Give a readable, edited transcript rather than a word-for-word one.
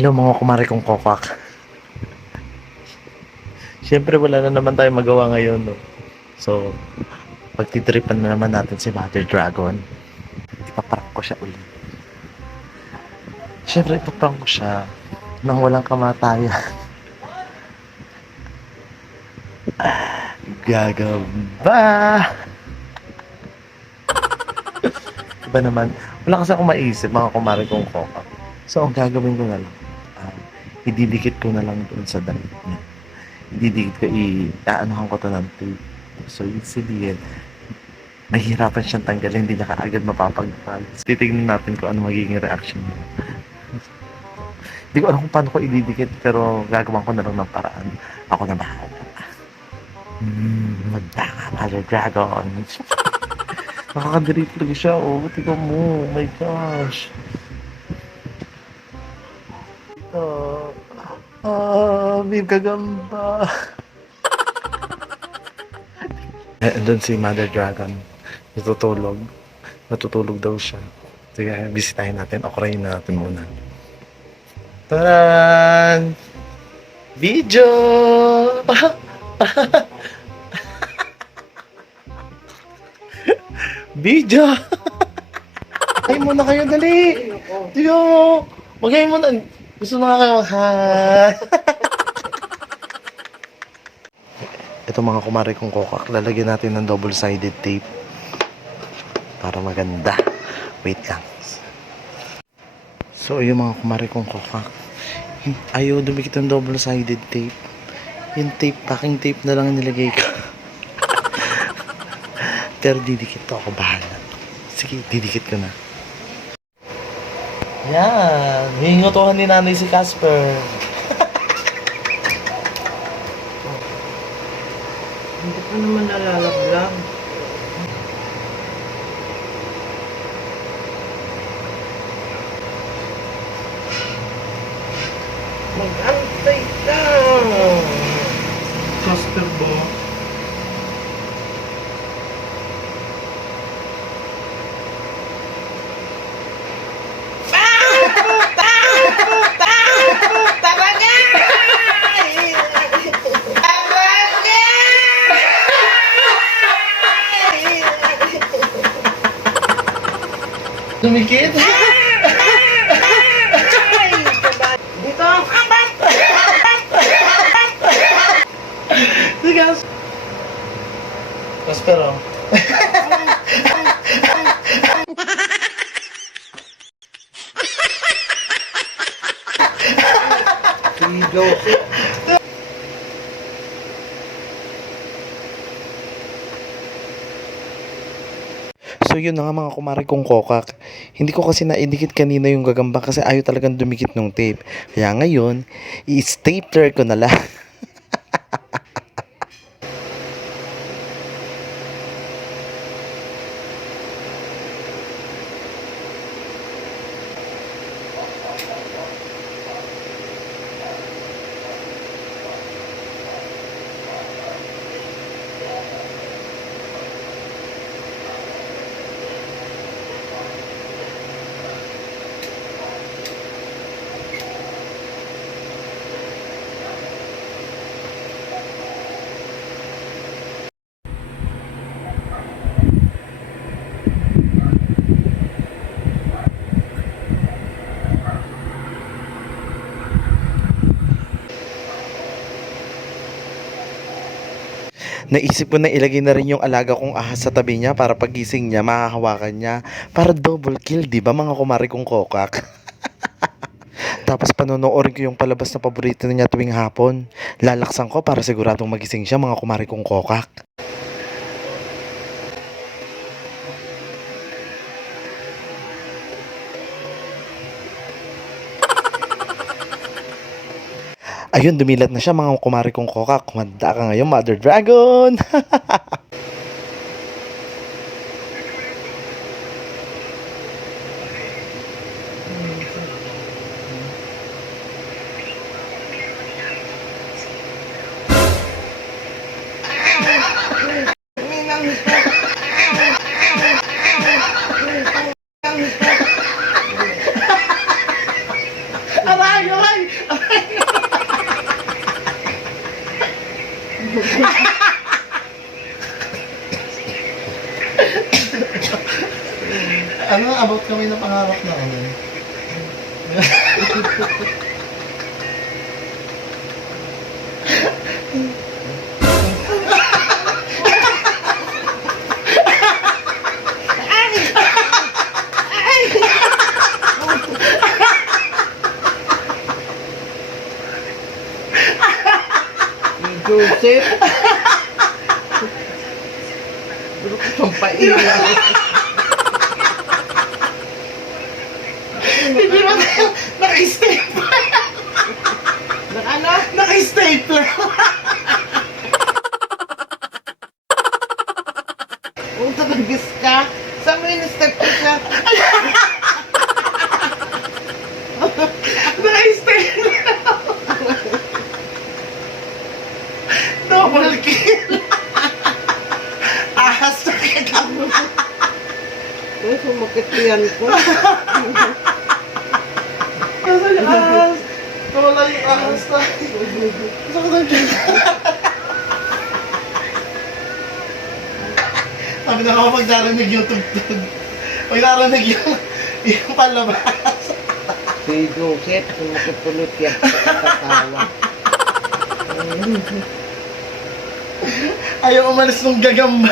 Hello mga kumare kong kokak. Siyempre wala na naman tayong magawa ngayon, no? So, pagtitripan na naman natin si Mother Dragon. Ipaprank ko siya ulit. Siyempre ipaprank ko siya nang walang kamatayan. Gagamba! Iba naman, wala kasi akong maisip mga kumare kong kokak. So, ang gagawin ko na lang, ididikit ko na lang doon sa damit niya. Ididikit ko, iaanohan ko to ng tape. So, yung sabihin, mahihirapan siyang tanggalin, hindi niya kaagad mapapagpag. Titignan natin kung ano magiging reaction niya. Hindi ko alam kung paano ko ididikit, pero gagawin ko na lang ng paraan. Ako na bahala. Magdaka, Mother Dragon. Nakakadirit talaga siya, oh. Tingnan mo, oh my gosh. May gagamba. Andun si Mother Dragon. Natutulog. Natutulog daw siya. Sige, bisitahin natin. Okrayin natin muna. Taran! Video! Video! Magay muna kayo, dali! Tiyo! Magay muna. Gusto na kayo. Ha! Ito mga kumare kong kokak. Lalagyan natin ng double-sided tape. Para maganda. Wait lang. So, yung mga kumare kong kokak. Ayaw dumikit ng double-sided tape. Yung tape, packing tape na lang nilagay ko. Pero didikit to ako, bahala. Sige, didikit ko na. Yan. Hingutuhan ni nanay si Casper. Hindi pa naman nalalaglag. Mag-antay ka! Casper ba? Dumikit? Dito! Sige. Casper, oh. Sigaw. So yun na nga mga kumare kong kokak. Hindi ko kasi naidikit kanina yung gagamba kasi ayaw talagang dumikit ng tape. Kaya ngayon, i-stapler ko na lang. Naisip ko na ilagay na rin yung alaga kong ahas sa tabi niya para pagising niya, mahahawakan niya. Para double kill, di ba mga kumare kong kokak? Tapos panonoorin ko yung palabas na paborito niya tuwing hapon. Lalaksan ko para siguradong magising siya mga kumare kong kokak. Ayun, dumilat na siya mga kumare kong kokak. Kumanda ka ngayon, Mother Dragon! Aray, aray! ano, about kami na pangarap na ano. Si Joseph. Pero ko siyang pailan. Hindi ba naka-stapler? Ano? Naka-stapler. Kung tatagis ka, saan mo yung step ko siya? Naka-stapler. Double kill. Ahas na kita. Ay, sumakit yan ko. Nasaan yung ahas? Nawala yung ahas na. Saan ka nag-kill? Sabi na kapag narinig yung tugtog. Pag narinig yung palabas. Si Joseph, sumakit ulit yan sa katawa. Ayaw umalis nung gagamba.